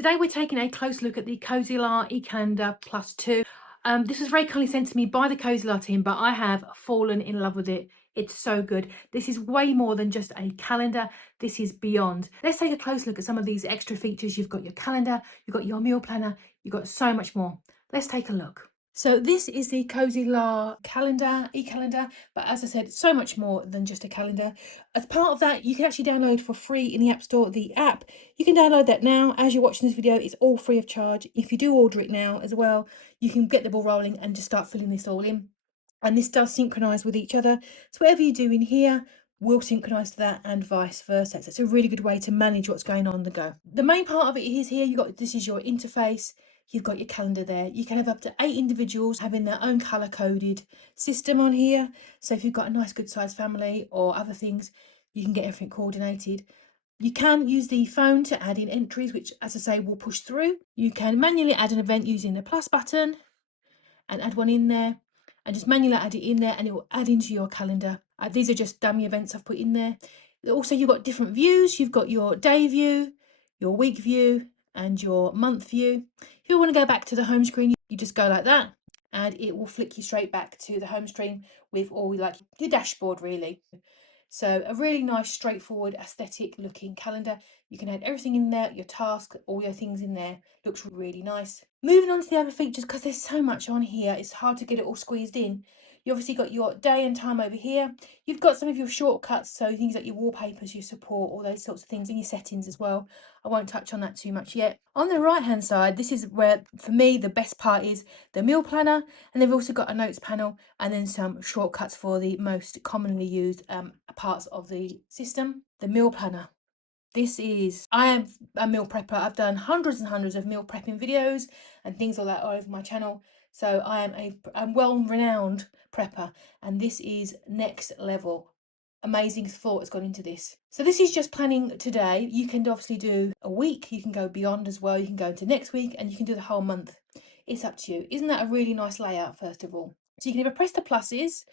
Today we're taking a close look at the Cozyla e-calendar plus 2. This was very kindly sent to me by the Cozyla team, but I have fallen in love with it. It's so good. This is way more than just a calendar. This is beyond. Let's take a close look at some of these extra features. You've got your calendar, you've got your meal planner, you've got so much more. Let's take a look. So this is the Cozyla calendar, e-calendar, but as I said, so much more than just a calendar. As part of that, you can actually download for free in the App Store the app. You can download that now. As you're watching this video, it's all free of charge. If you do order it now as well, you can get the ball rolling and just start filling this all in. And this does synchronize with each other. So whatever you do in here will synchronize to that and vice versa. So it's a really good way to manage what's going on the go. The main part of it is here, this is your interface. You've got your calendar there. You can have up to 8 individuals having their own color coded system on here. So if you've got a nice good sized family or other things, you can get everything coordinated. You can use the phone to add in entries, which, as I say, will push through. You can manually add an event using the plus button and add one in there, and just manually add it in there and it will add into your calendar. These are just dummy events I've put in there. Also, you've got different views. You've got your day view, your week view, and your month view. If you want to go back to the home screen, you just go like that and it will flick you straight back to the home screen with all like your dashboard really. So a really nice, straightforward, aesthetic looking calendar. You can add everything in there, your tasks, all your things in there. Looks really nice. Moving on to the other features, because there's so much on here, it's hard to get it all squeezed in. You obviously got your day and time over here. You've got some of your shortcuts, so things like your wallpapers, your support, all those sorts of things, and your settings as well. I won't touch on that too much yet. On the right hand side, this is where, for me, the best part is the meal planner, and they've also got a notes panel and then some shortcuts for the most commonly used parts of the system. The meal planner. I am a meal prepper. I've done hundreds and hundreds of meal prepping videos and things like that all over my channel. So I am a well-renowned prepper, and this is next level. Amazing thought has gone into this. So this is just planning today. You can obviously do a week, you can go beyond as well, you can go into next week, and you can do the whole month. It's up to you. Isn't that a really nice layout, first of all? So you can either press the pluses,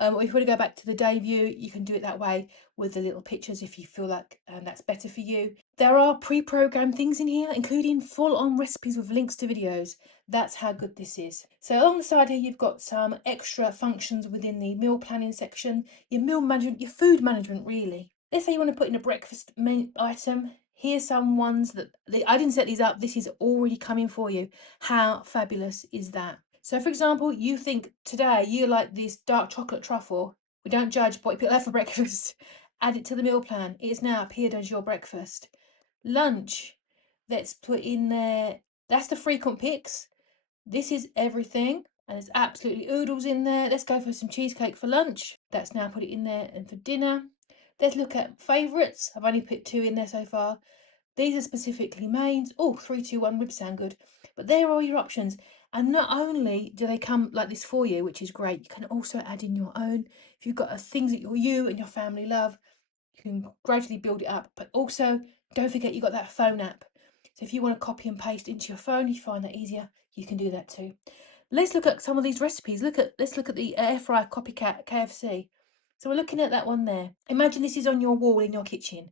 or if you want to go back to the day view, you can do it that way with the little pictures if you feel like that's better for you. There are pre-programmed things in here, including full-on recipes with links to videos. That's how good this is. So along the side here, you've got some extra functions within the meal planning section, your meal management, your food management really. Let's say you want to put in a breakfast item. Here's some ones that I didn't set these up. This is already coming for you. How fabulous is that? So for example, you think today you like this dark chocolate truffle. We don't judge, but you put that for breakfast. Add it to the meal plan. It is now appeared as your breakfast. Lunch. Let's put in there. That's the frequent picks. This is everything. And there's absolutely oodles in there. Let's go for some cheesecake for lunch. That's now put it in there. And for dinner. Let's look at favourites. I've only put 2 in there so far. These are specifically mains. Oh, 3, 2, 1 ribs sound good. But there are all your options. And not only do they come like this for you, which is great, you can also add in your own. If you've got things that you and your family love, you can gradually build it up. But also, don't forget you've got that phone app. So if you want to copy and paste into your phone, you find that easier, you can do that too. Let's look at some of these recipes. Let's look at the air fryer copycat KFC. So we're looking at that one there. Imagine this is on your wall in your kitchen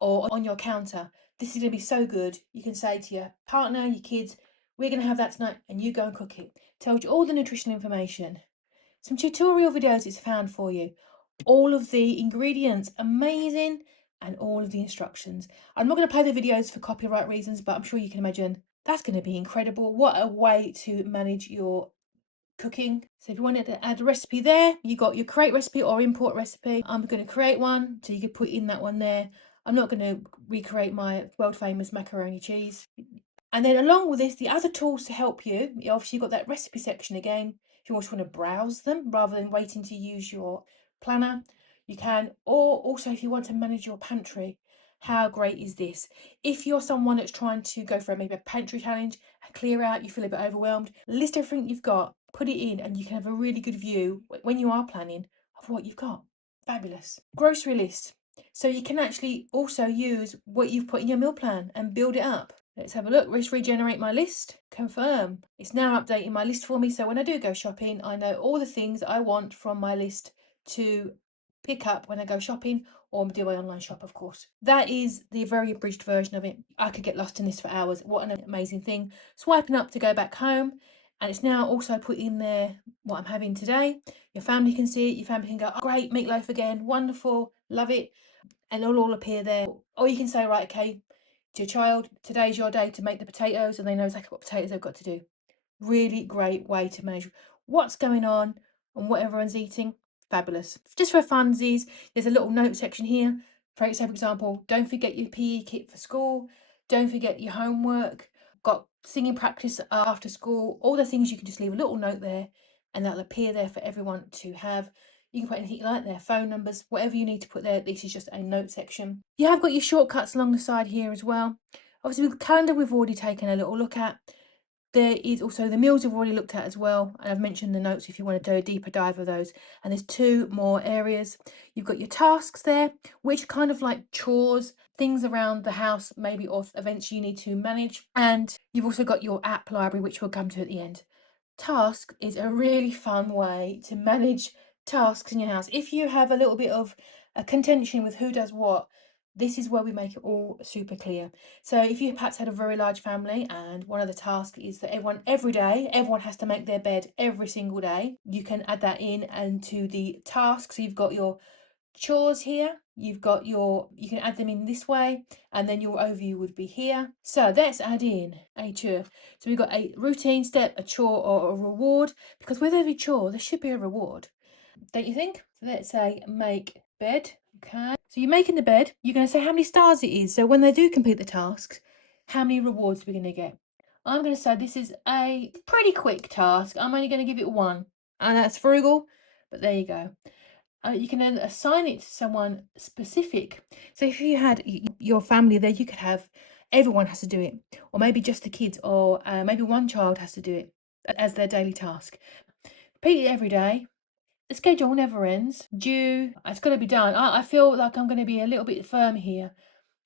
or on your counter. This is going to be so good. You can say to your partner, your kids, we're going to have that tonight, and you go and cook it. Tells you all the nutritional information. Some tutorial videos it's found for you. All of the ingredients, amazing, and all of the instructions. I'm not going to play the videos for copyright reasons, but I'm sure you can imagine that's going to be incredible. What a way to manage your cooking. So if you wanted to add a recipe there, you got your create recipe or import recipe. I'm going to create one, so you could put in that one there. I'm not going to recreate my world famous macaroni cheese. And then along with this, the other tools to help you, obviously you've got that recipe section again. If you also want to browse them rather than waiting to use your planner, you can. Or also if you want to manage your pantry, how great is this? If you're someone that's trying to go for maybe a pantry challenge, clear out, you feel a bit overwhelmed, list everything you've got, put it in, and you can have a really good view when you are planning of what you've got. Fabulous. Grocery list. So you can actually also use what you've put in your meal plan and build it up. Let's have a look. Let's regenerate my list. Confirm. It's now updating my list for me. So when I do go shopping, I know all the things I want from my list to pick up when I go shopping or do my online shop, of course. That is the very abridged version of it. I could get lost in this for hours. What an amazing thing. Swiping up to go back home. And it's now also put in there what I'm having today. Your family can see it. Your family can go, oh, great, meatloaf again. Wonderful. Love it. And it'll all appear there. Or you can say, right, okay, to your child, today's your day to make the potatoes. And they know exactly what potatoes they've got to do. Really great way to manage what's going on and what everyone's eating. Fabulous. Just for funsies, there's a little note section here. For example, don't forget your PE kit for school. Don't forget your homework. Got singing practice after school. All the things you can just leave a little note there and that'll appear there for everyone to have. You can put anything you like there, phone numbers, whatever you need to put there. This is just a note section. You have got your shortcuts along the side here as well. Obviously, with the calendar, we've already taken a little look at. There is also the meals we've already looked at as well, and I've mentioned the notes if you want to do a deeper dive of those. And there's two more areas. You've got your tasks there, which are kind of like chores, things around the house, maybe, or events you need to manage. And you've also got your app library, which we'll come to at the end. Task is a really fun way to manage tasks in your house. If you have a little bit of a contention with who does what, this is where we make it all super clear. So if you perhaps had a very large family and one of the tasks is that everyone has to make their bed every single day, you can add that in and to the task. So you've got your chores here, you can add them in this way, and then your overview would be here. So let's add in a chore. So we've got a routine step, a chore, or a reward, because with every chore there should be a reward, don't you think? So let's say make bed. Okay, so you're making the bed, you're going to say how many stars it is, so when they do complete the tasks, how many rewards we're going to get. I'm going to say this is a pretty quick task. I'm only going to give it 1, and that's frugal, but there you go. You can then assign it to someone specific. So if you had your family there, you could have everyone has to do it, or maybe just the kids, or maybe one child has to do it as their daily task. Repeat it every day. The schedule never ends. Due, it's got to be done. I feel like I'm going to be a little bit firm here.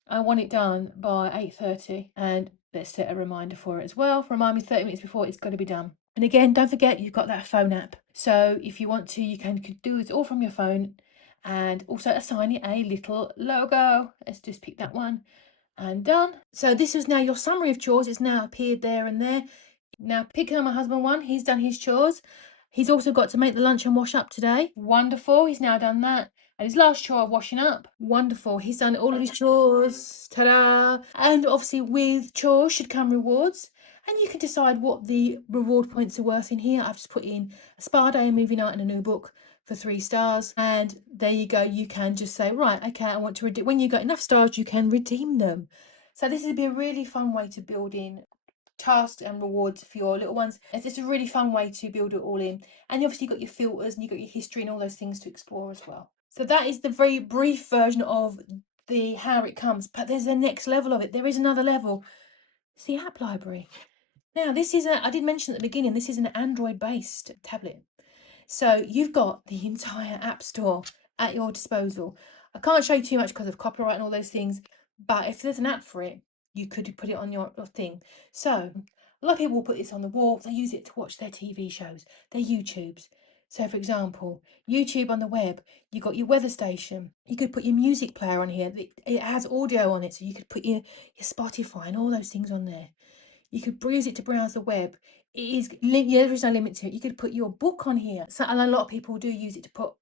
I want it done by 8:30, and let's set a reminder for it as well. Remind me 30 minutes before it's got to be done. And again, don't forget you've got that phone app. So if you want to, you can do it all from your phone and also assign it a little logo. Let's just pick that one and done. So this is now your summary of chores. It's now appeared there and there. Now picking on my husband one, he's done his chores. He's also got to make the lunch and wash up today. Wonderful, he's now done that. And his last chore of washing up. Wonderful, he's done all of his chores. Ta-da! And obviously with chores should come rewards. And you can decide what the reward points are worth in here. I've just put in a spa day, a movie night and a new book for 3 stars. And there you go. You can just say, right, okay, I want to redeem. When you got enough stars, you can redeem them. So this would be a really fun way to build in tasks and rewards for your little ones. It's just a really fun way to build it all in. And you obviously got your filters and you've got your history and all those things to explore as well. So that is the very brief version of the how it comes, but there's the next level of it. There is another level. It's the app library. Now this is I did mention at the beginning, this is an Android based tablet. So you've got the entire app store at your disposal. I can't show you too much because of copyright and all those things, but if there's an app for it, you could put it on your thing. So a lot of people will put this on the wall. They use it to watch their TV shows, their YouTubes. So for example, YouTube on the web, you've got your weather station. You could put your music player on here. It has audio on it, so you could put your Spotify and all those things on there. You could use it to browse the web. There is no limit to it. You could put your book on here. So, and a lot of people do use it to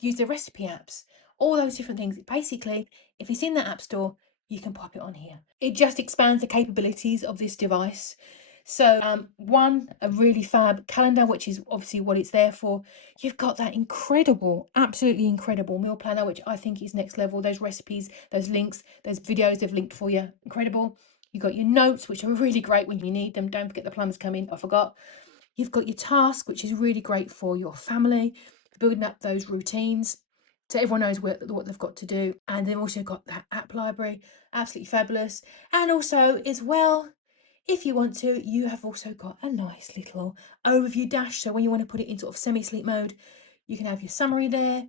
use their recipe apps, all those different things. Basically, if it's in the app store, you can pop it on here. It just expands the capabilities of this device. So a really fab calendar, which is obviously what it's there for. You've got that absolutely incredible meal planner, which I think is next level. Those recipes, those links, those videos they've linked for you, incredible. You've got your notes, which are really great when you need them. Don't forget the plums come in. I forgot. You've got your task, which is really great for your family, building up those routines so everyone knows what they've got to do. And they've also got that app library, absolutely fabulous. And also, as well, if you want to, you have also got a nice little overview dash. So when you want to put it in sort of semi-sleep mode, you can have your summary there,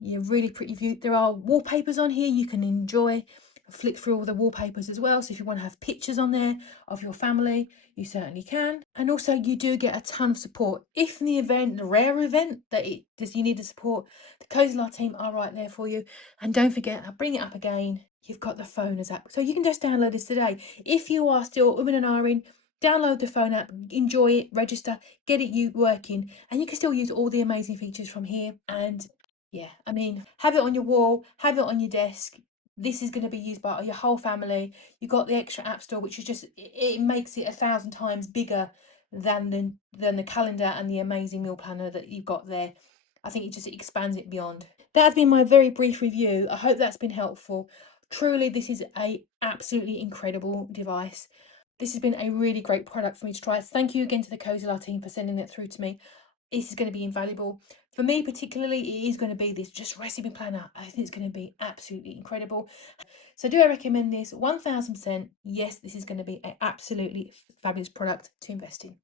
your really pretty view. There are wallpapers on here you can enjoy. flick through all the wallpapers as well. So if you want to have pictures on there of your family, you certainly can. And also you do get a ton of support. If in the event, the rare event that it does you need the support, the Cozyla team are right there for you. And don't forget, I'll bring it up again, you've got the phone as app. So you can just download this today. If you are still and ahhing, download the phone app, enjoy it, register, get it you working, and you can still use all the amazing features from here. And yeah, I mean, have it on your wall, have it on your desk. This is going to be used by your whole family. You've got the extra app store, which is just, it makes it 1,000 times bigger than the calendar and the amazing meal planner that you've got there. I think it just expands it beyond. That has been my very brief review. I hope that's been helpful. Truly, this is a absolutely incredible device. This has been a really great product for me to try. Thank you again to the Cozyla team for sending it through to me. This is going to be invaluable. For me particularly, it is going to be this just recipe planner. I think it's going to be absolutely incredible. So do I recommend this? 1000%. Yes, this is going to be an absolutely fabulous product to invest in.